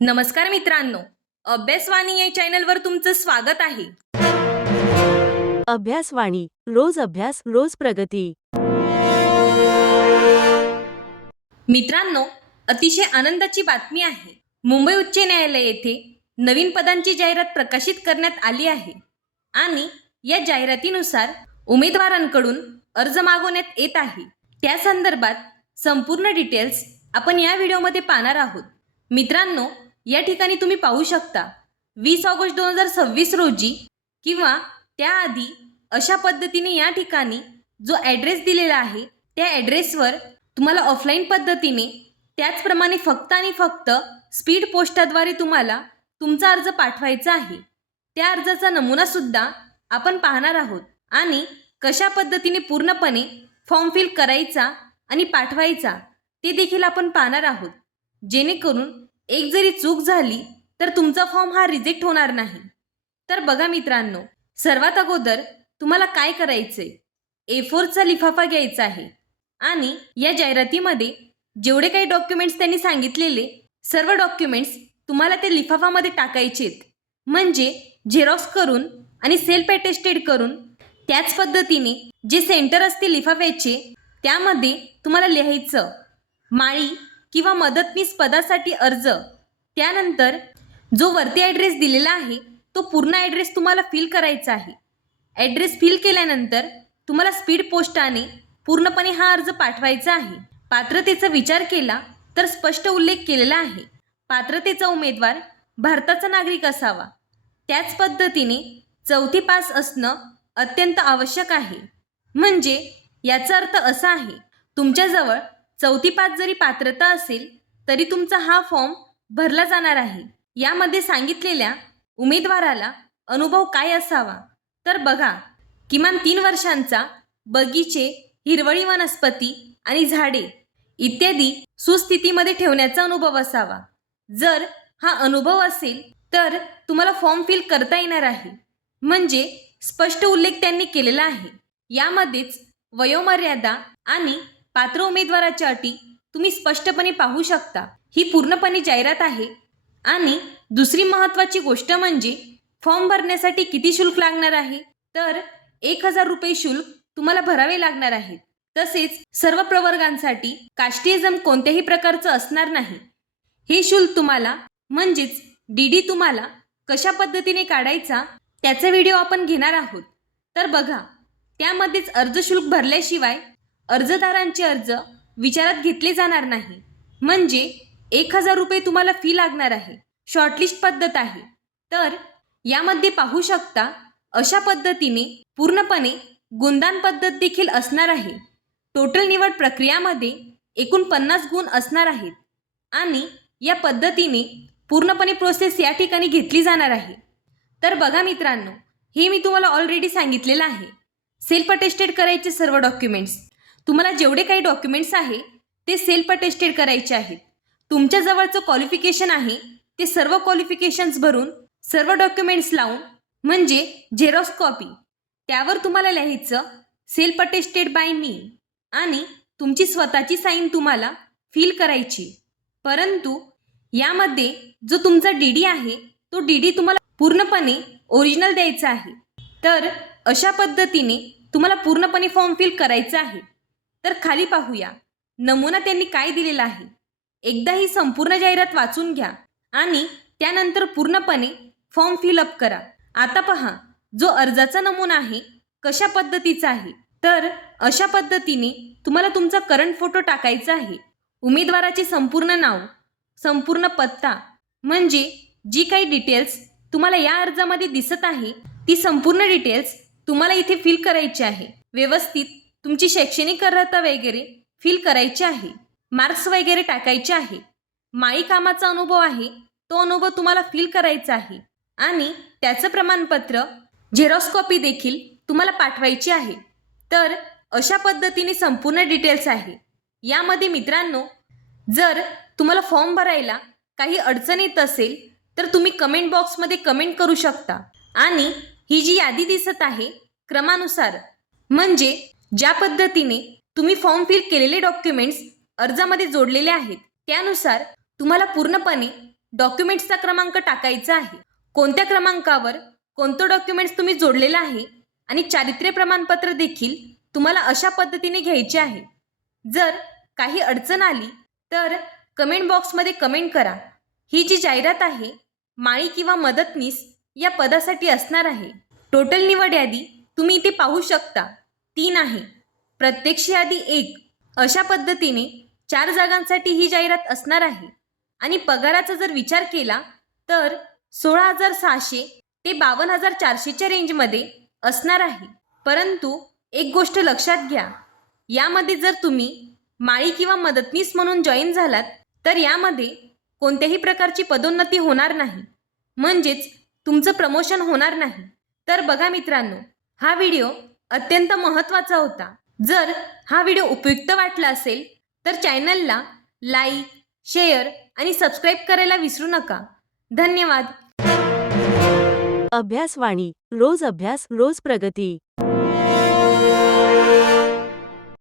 नमस्कार मित्रांनो, अभ्यासवाणी या चॅनलवर तुमचं स्वागत आहे. अभ्यासवाणी रोज अभ्यास रोज प्रगती. मित्रांनो, अतिशय आनंदाची बातमी आहे. मुंबई उच्च न्यायालय येथे नवीन पदांची जाहिरात प्रकाशित करण्यात आली आहे आणि या जाहिरातीनुसार उमेदवारांकडून अर्ज मागवण्यात येत आहे. त्या संदर्भात संपूर्ण डिटेल्स आपण या व्हिडिओमध्ये पाहणार आहोत. मित्रांनो, या ठिकाणी तुम्ही पाहू शकता 20 ऑगस्ट 2026 रोजी किंवा त्याआधी अशा पद्धतीने या ठिकाणी जो ॲड्रेस दिलेला आहे त्या ॲड्रेसवर तुम्हाला ऑफलाईन पद्धतीने त्याचप्रमाणे फक्त आणि फक्त स्पीड पोस्टाद्वारे तुम्हाला तुमचा अर्ज पाठवायचा आहे. त्या अर्जाचा नमुनासुद्धा आपण पाहणार आहोत आणि कशा पद्धतीने पूर्णपणे फॉर्म फिल करायचा आणि पाठवायचा ते देखील आपण पाहणार आहोत, जेणेकरून एक जरी चूक झाली तर तुमचा फॉर्म हा रिजेक्ट होणार नाही. तर बघा मित्रांनो, सर्वात अगोदर तुम्हाला काय करायचंय, A4चा लिफाफा घ्यायचा आहे आणि या जाहिरातीमध्ये जेवढे काही डॉक्युमेंट्स त्यांनी सांगितलेले सर्व डॉक्युमेंट्स तुम्हाला ते लिफाफामध्ये टाकायचेत. म्हणजे झेरॉक्स करून आणि सेल्फ अटेस्टेड करून त्याच पद्धतीने जे सेंटर असते लिफाफ्याचे त्यामध्ये तुम्हाला लिहायचं माळी किंवा मदतनीस पदासाठी अर्ज. त्यानंतर जो वरती ॲड्रेस दिलेला आहे तो पूर्ण ॲड्रेस तुम्हाला फिल करायचा आहे. ॲड्रेस फिल केल्यानंतर तुम्हाला स्पीड पोस्टाने पूर्णपणे हा अर्ज पाठवायचा आहे. पात्रतेचा विचार केला तर स्पष्ट उल्लेख केलेला आहे. पात्रतेचा उमेदवार भारताचा नागरिक असावा. त्याच पद्धतीने 4थी पास असणं अत्यंत आवश्यक आहे. म्हणजे याचा अर्थ असा आहे, तुमच्याजवळ 4थी पास जरी पात्रता असेल तरी तुमचा हा फॉर्म भरला जाणार आहे. यामध्ये सांगितलेल्या उमेदवाराला अनुभव काय असावा, तर बघा, किमान 3 वर्षांचा बगीचे, हिरवळी वनस्पती आणि झाडे इत्यादी सुस्थितीमध्ये ठेवण्याचा अनुभव असावा. जर हा अनुभव असेल तर तुम्हाला फॉर्म फिल करता येणार आहे. म्हणजे स्पष्ट उल्लेख त्यांनी केलेला आहे. यामध्येच वयोमर्यादा आणि पात्र उमेदवाराच्या अटी तुम्ही स्पष्टपणे पाहू शकता. ही पूर्णपणे जाहिरात आहे. आणि दुसरी महत्त्वाची गोष्ट म्हणजे फॉर्म भरण्यासाठी किती शुल्क लागणार आहे, तर 1000 रुपये शुल्क तुम्हाला भरावे लागणार आहे. तसेच सर्व प्रवर्गांसाठी कास्टिझम कोणत्याही प्रकारचं असणार नाही. हे शुल्क तुम्हाला म्हणजेच DD तुम्हाला कशा पद्धतीने काढायचा त्याचा व्हिडिओ आपण घेणार आहोत. तर बघा, त्यामध्येच अर्ज शुल्क भरल्याशिवाय अर्जदारांचे अर्ज विचारात घेतले जाणार नाही. म्हणजे 1000 रुपये तुम्हाला फी लागणार आहे. शॉर्टलिस्ट पद्धत आहे. तर यामध्ये पाहू शकता अशा पद्धतीने पूर्णपणे गुणदान पद्धत देखील असणार आहे. टोटल निवड प्रक्रियामध्ये एकूण 50 गुण असणार आहेत आणि या पद्धतीने पूर्णपणे प्रोसेस या ठिकाणी घेतली जाणार आहे. तर बघा मित्रांनो, हे मी तुम्हाला ऑलरेडी सांगितलेलं आहे. सेल्फ अटेस्टेड करायचे सर्व डॉक्युमेंट्स, तुम्हाला जेवढे काही डॉक्युमेंट्स आहे ते सेल्फ अटेस्टेड करायचे आहेत. तुमच्या जवळचं क्वालिफिकेशन आहे ते सर्व क्वालिफिकेशन्स भरून सर्व डॉक्युमेंट्स लावून म्हणजे झेरॉक्स कॉपी त्यावर तुम्हाला लिहायचं सेल्फ अटेस्टेड बाय मी आणि तुमची स्वतःची साईन तुम्हाला फिल करायची. परंतु यामध्ये जो तुमचा DD आहे तो DD तुम्हाला पूर्णपणे ओरिजिनल द्यायचा आहे. तर अशा पद्धतीने तुम्हाला पूर्णपणे फॉर्म फिल करायचा आहे. तर खाली पाहूया नमुना त्यांनी काय दिलेला आहे. एकदा ही संपूर्ण जाहिरात वाचून घ्या आणि त्यानंतर पूर्णपणे फॉर्म फिल अप करा. आता पहा, जो अर्जाचा नमुना आहे कशा पद्धतीचा आहे, तर अशा पद्धतीने तुम्हाला तुमचा करंट फोटो टाकायचा आहे. उमेदवाराचे संपूर्ण नाव, संपूर्ण पत्ता म्हणजे जी काही डिटेल्स तुम्हाला या अर्जामध्ये दिसत आहे ती संपूर्ण डिटेल्स तुम्हाला इथे फिल करायची आहे. व्यवस्थित तुमची शैक्षणिक अर्हता वगैरे फिल करायची आहे. मार्क्स वगैरे टाकायचे आहे. माळी कामाचा अनुभव आहे तो अनुभव तुम्हाला फिल करायचा आहे आणि त्याचं प्रमाणपत्र झेरॉक्स कॉपी देखील तुम्हाला पाठवायची आहे. तर अशा पद्धतीने संपूर्ण डिटेल्स आहे. यामध्ये मित्रांनो, जर तुम्हाला फॉर्म भरायला काही अडचण येत असेल तर तुम्ही कमेंट बॉक्समध्ये कमेंट करू शकता. आणि ही जी यादी दिसत आहे क्रमानुसार, म्हणजे ज्या पद्धतीने तुम्ही फॉर्म फिल केलेले डॉक्युमेंट्स अर्जामध्ये जोडलेले आहेत त्यानुसार तुम्हाला पूर्णपणे डॉक्युमेंट्सचा क्रमांक टाकायचा आहे. कोणत्या क्रमांकावर कोणतं डॉक्युमेंट्स तुम्ही जोडलेलं आहे आणि चारित्र्य प्रमाणपत्र देखील तुम्हाला अशा पद्धतीने घ्यायचे आहे. जर काही अडचण आली तर कमेंट बॉक्समध्ये कमेंट करा. ही जी जाहिरात आहे माळी किंवा मदतनीस या पदासाठी असणार आहे. टोटल निवड यादी तुम्ही इथे पाहू शकता 3 आहे. प्रत्यक्ष यादी 1. अशा पद्धतीने 4 जागांसाठी ही जाहिरात असणार आहे. आणि पगाराचा जर विचार केला तर 16,600 ते 52,400च्या रेंजमध्ये असणार आहे. परंतु एक गोष्ट लक्षात घ्या, यामध्ये जर तुम्ही माळी किंवा मदतनीस म्हणून जॉईन झालात तर यामध्ये कोणत्याही प्रकारची पदोन्नती होणार नाही, म्हणजेच तुमचं प्रमोशन होणार नाही. तर बघा मित्रांनो, हा व्हिडिओ अत्यंत महत्त्वाचा होता. जर हा व्हिडिओ उपयुक्त वाटला असेल तर चॅनलला लाईक, शेअर आणि सबस्क्राईब करायला विसरू नका. धन्यवाद. अभ्यासवाणी रोज अभ्यास रोज प्रगती.